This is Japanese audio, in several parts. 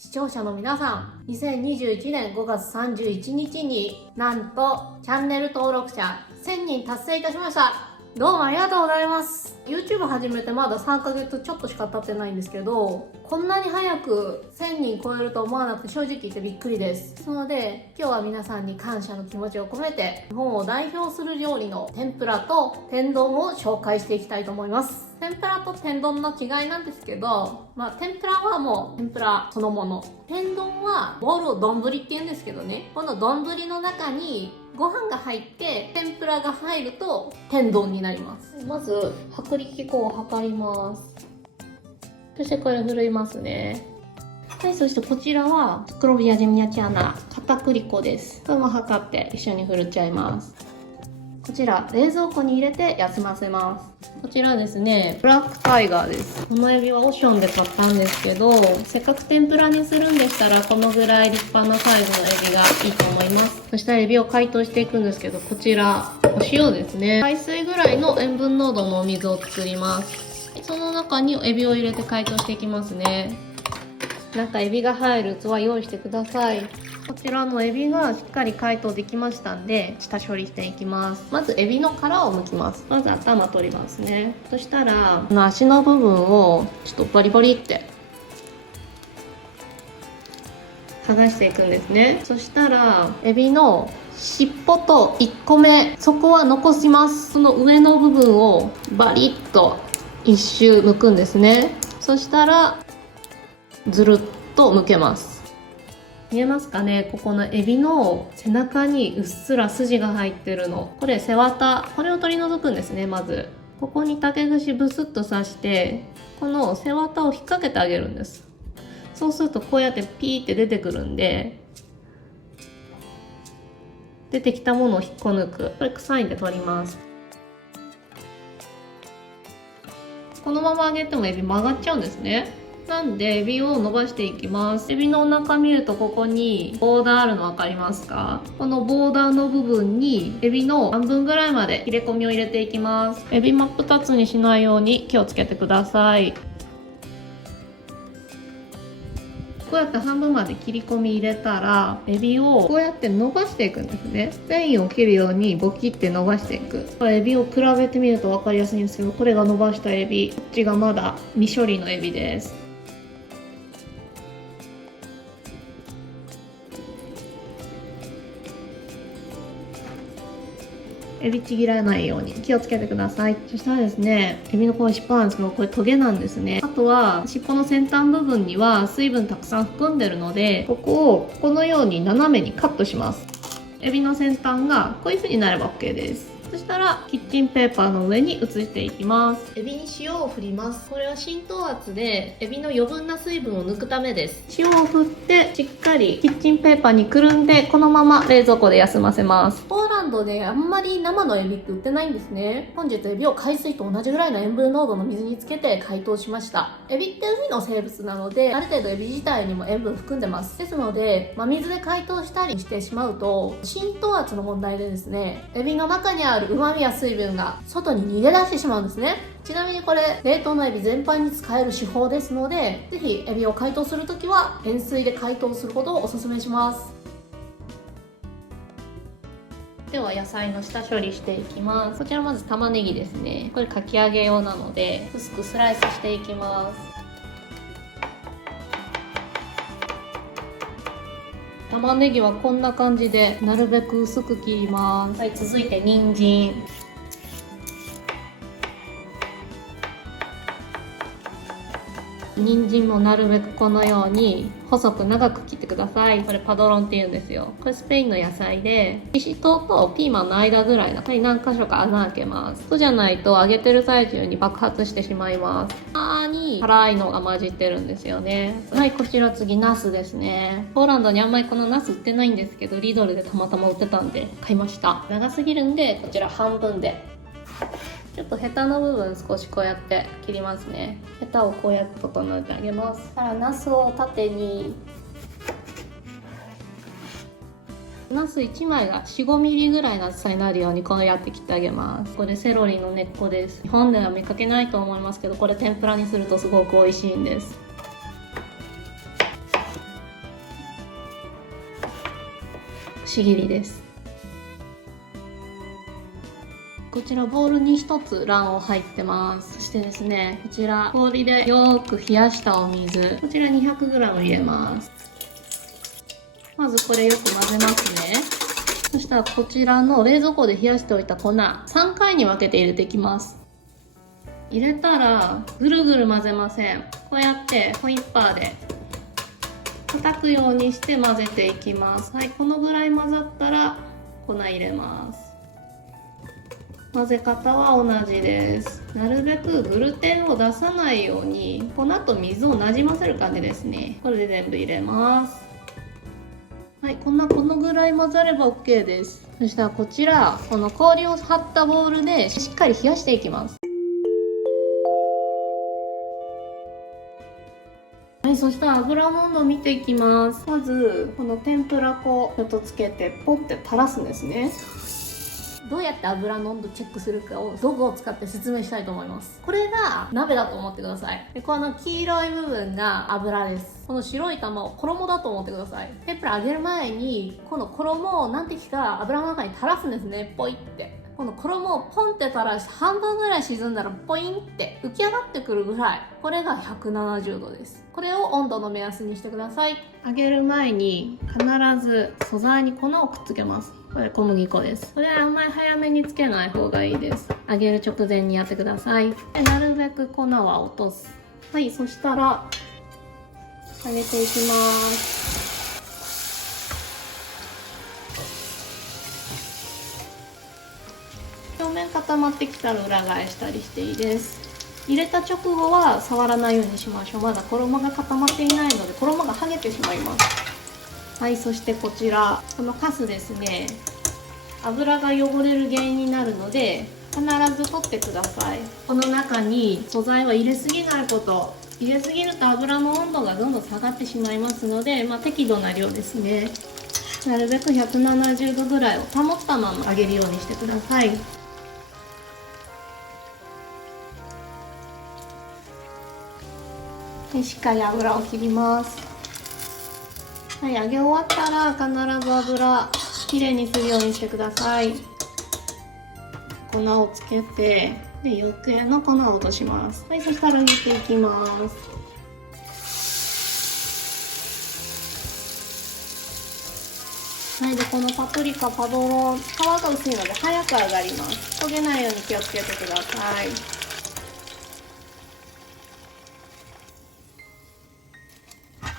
視聴者の皆さん、2021年5月31日になんとチャンネル登録者1000人達成いたしました。どうもありがとうございます。 YouTube 始めてまだ3ヶ月ちょっとしか経ってないんですけど、こんなに早く1000人超えると思わなくて正直言ってびっくりです。なので今日は皆さんに感謝の気持ちを込めて、日本を代表する料理の天ぷらと天丼を紹介していきたいと思います。天ぷらと天丼の違いなんですけど、天ぷらはもう天ぷらそのもの、天丼はボールを丼って言うんですけどね、この丼の中にご飯が入って天ぷらが入ると天丼になります。まず薄力粉を測ります。そしてこれ振るいますね。はい、そしてこちらはスクロビアジェミアチャナ片栗粉です。これも測って一緒に振るっちゃいます。こちら冷蔵庫に入れて休ませます。こちらですね、ブラックタイガーです。このエビはオションで買ったんですけど、せっかく天ぷらにするんでしたらこのぐらい立派なサイズのエビがいいと思います。そしたらエビを解凍していくんですけど、こちらお塩ですね。海水ぐらいの塩分濃度のお水を作ります。その中にエビを入れて解凍していきますね。中エビが入る器用意してください。こちらのエビがしっかり解凍できましたんで、下処理していきます。まずエビの殻を剥きます。まず頭取りますね。そしたらこの足の部分をちょっとバリバリって剥がしていくんですね。そしたらエビの尻尾と1個目、そこは残します。その上の部分をバリッと一周剥くんですね。そしたらずるっと剥けます。見えますかね、ここのエビの背中にうっすら筋が入ってるの、これ背わた、これを取り除くんですね。まずここに竹串ブスッと刺して、この背わたを引っ掛けてあげるんです。そうするとこうやってピーって出てくるんで、出てきたものを引っこ抜く。これ臭いんで取ります。このまま揚げてもエビ曲がっちゃうんですね。なんでエビを伸ばしていきます。エビのお腹見るとここにボーダーあるの分かりますか？このボーダーの部分にエビの半分ぐらいまで切れ込みを入れていきます。エビ真っ二つにしないように気をつけてください。こうやって半分まで切り込み入れたら、エビをこうやって伸ばしていくんですね。繊維を切るようにボキって伸ばしていく。エビを比べてみると分かりやすいんですけど、これが伸ばしたエビ、こっちがまだ未処理のエビです。エビちぎらないように気をつけてください。そしたらですね、エビのこの尻尾なんですけど、これトゲなんですね。あとは尻尾の先端部分には水分たくさん含んでるので、ここをこのように斜めにカットします。エビの先端がこういう風になれば OK です。そしたらキッチンペーパーの上に移していきます。エビに塩を振ります。これは浸透圧でエビの余分な水分を抜くためです。塩を振ってしっかりキッチンペーパーにくるんで、このまま冷蔵庫で休ませます。ポーランドであんまり生のエビって売ってないんですね。本日エビを海水と同じぐらいの塩分濃度の水につけて解凍しました。エビって海の生物なので、ある程度エビ自体にも塩分含んでます。ですので、水で解凍したりしてしまうと浸透圧の問題でですね、エビの中にある旨味や水分が外に逃げ出してしまうんですね。ちなみにこれ冷凍のエビ全般に使える手法ですので、ぜひエビを解凍するときは塩水で解凍することをお勧めします。では野菜の下処理していきます。こちらまず玉ねぎですね。これかき揚げ用なので薄くスライスしていきます。玉ねぎはこんな感じでなるべく薄く切ります。はい、続いて人参。人参もなるべくこのように細く長く切ってください。これパドロンって言うんですよ。これスペインの野菜で、ししとうとピーマンの間ぐらいの何箇所か穴開けます。そうじゃないと揚げてる最中に爆発してしまいます。に辛いのが混じってるんですよね。はい、こちら次ナスですね。ポーランドにあんまりこのナス売ってないんですけど、リドルでたまたま売ってたんで買いました。長すぎるんでこちら半分で、ちょっとヘタの部分少しこうやって切りますね。ヘタをこうやって整えてあげます。さらナスを縦に、ナス1枚が 4,5 ミリぐらいの厚さになるようにこうやって切ってあげます。これセロリの根っこです。日本では見かけないと思いますけど、これ天ぷらにするとすごく美味しいんです。くし切りです。こちらボウルに1つ卵黄入ってます。そしてですね、こちら氷でよく冷やしたお水、こちら 200g 入れます。まずこれよく混ぜますね。そしたらこちらの冷蔵庫で冷やしておいた粉、3回に分けて入れていきます。入れたらぐるぐる混ぜません。こうやってホイッパーで叩くようにして混ぜていきます。はい、このぐらい混ざったら粉入れます。混ぜ方は同じです。なるべくグルテンを出さないように粉と水をなじませる感じですね。これで全部入れます。はい、このぐらい混ざれば OK です。そしたらこちら、この氷を張ったボウルでしっかり冷やしていきます。はい、そしたら油の温度を見ていきます。まずこの天ぷら粉ちょっとつけてポンって垂らすんですね。どうやって油の温度チェックするかを道具を使って説明したいと思います。これが鍋だと思ってください。で、この黄色い部分が油です。この白い玉を衣だと思ってください。天ぷら揚げる前にこの衣を何滴か油の中に垂らすんですね。ポイって。この衣をポンって垂らして半分ぐらい沈んだらポインって浮き上がってくるぐらい、これが170度です。これを温度の目安にしてください。揚げる前に必ず素材に粉をくっつけます。これ小麦粉です。これはあんまり早めにつけない方がいいです。揚げる直前にやってください。で、なるべく粉は落とす。はい、そしたら揚げていきます。表面固まってきたら裏返したりしていいです。入れた直後は触らないようにしましょう。まだ衣が固まっていないので衣が剥げてしまいます。はい、そしてこちら、このカスですね、油が汚れる原因になるので必ず取ってください。この中に素材は入れすぎないこと。入れすぎると油の温度がどんどん下がってしまいますので、適度な量ですね。なるべく170度ぐらいを保ったまま揚げるようにしてください。で、しっかり油を切ります。はい、揚げ終わったら必ず油きれいにするようにしてください。粉をつけて、で、余計な粉を落とします。はい、そしたら煮ていきます。はい、で、このパプリカ、パドロン、皮が薄いので早く揚がります。焦げないように気をつけてください。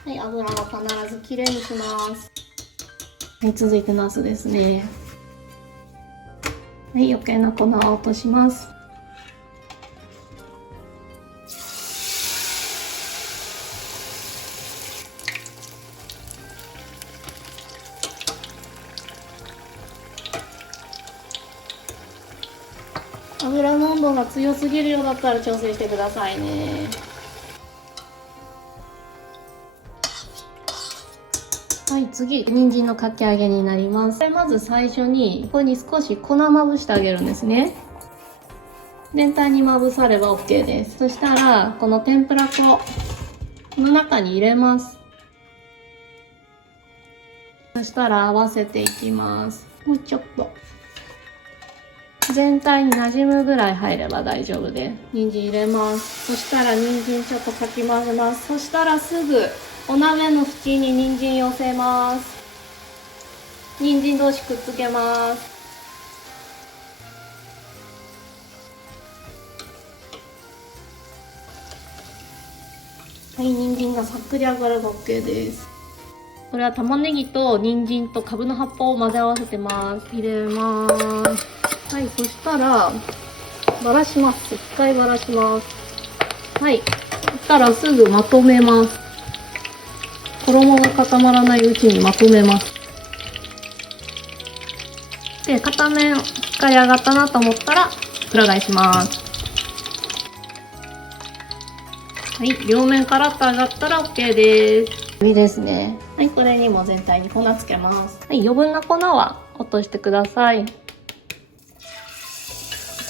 はい、油は必ずきれいにします。はい、続いてナスですね。はい、余計な粉を落とします。油の温度が強すぎるようだったら調整してくださいね。はい、次、人参のかき揚げになります。まず最初に、ここに少し粉まぶしてあげるんですね。全体にまぶされば OK です。そしたら、この天ぷら粉、この中に入れます。そしたら合わせていきます。もうちょっと。全体に馴染むぐらい入れば大丈夫です。人参入れます。そしたら人参ちょっとかき混ぜます。そしたらすぐ、お鍋の縁に人参寄せます。人参同士くっつけます。はい、人参がさっくり揚がれば OK です。これは玉ねぎと人参とカブの葉っぱを混ぜ合わせてます。入れます。はい、そしたらばらします。一回ばらします。はい、そしたらすぐまとめます。衣が固まらないうちにまとめます。で、片面しっかり揚がったなと思ったら裏返します。はい、両面カラッと揚がったら OK です。いいですね。はい、これにも全体に粉つけます。はい、余分な粉は落としてください。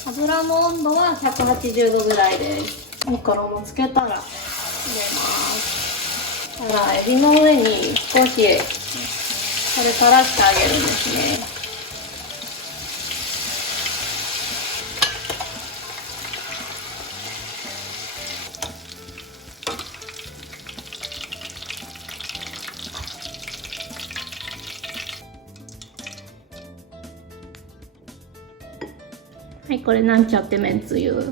油の温度は180度ぐらいです。はい、衣つけたら入れます。たらエビの上に少しこれ垂らしてあげるんですね。はい、これなんちゃってめんつゆ。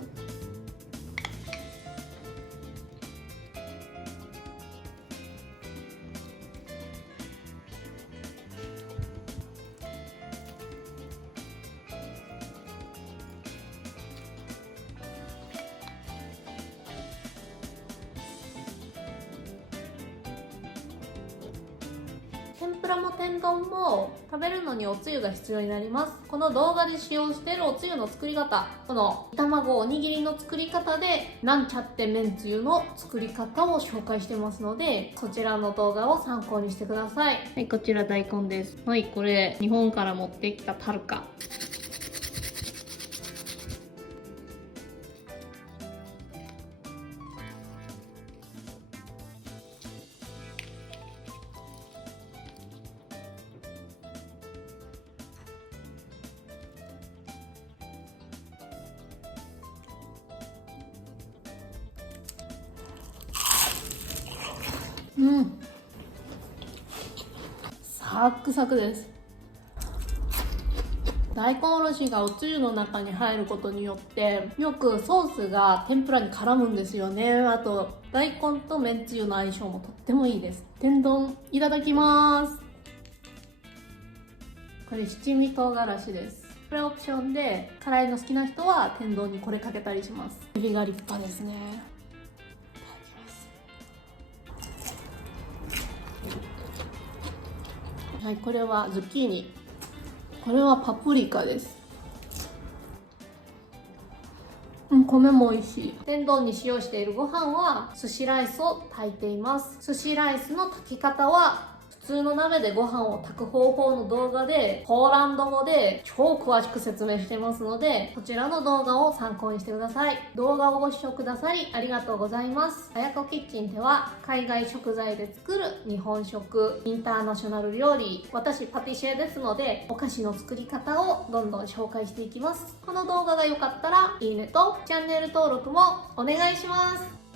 天ぷらも天丼も食べるのにおつゆが必要になります。この動画で使用しているおつゆの作り方、この卵おにぎりの作り方でなんちゃってめんつゆの作り方を紹介してますので、そちらの動画を参考にしてください。はい、こちら大根です。はい、これ日本から持ってきたタルカ。うん、サクサクです。大根おろしがおつゆの中に入ることによってよくソースが天ぷらに絡むんですよね。あと大根とめんつゆの相性もとってもいいです。天丼いただきます。これ七味唐辛子です。これオプションで辛いの好きな人は天丼にこれかけたりします。エビが立派ですね。はい、これはズッキーニ。これはパプリカです。米も美味しい。天丼に使用しているご飯は寿司ライスを炊いています。寿司ライスの炊き方は普通の鍋でご飯を炊く方法の動画でポーランド語で超詳しく説明してますので、こちらの動画を参考にしてください。動画をご視聴くださりありがとうございます。あやこキッチンでは海外食材で作る日本食、インターナショナル料理、私パティシエですのでお菓子の作り方をどんどん紹介していきます。この動画が良かったらいいねとチャンネル登録もお願いします。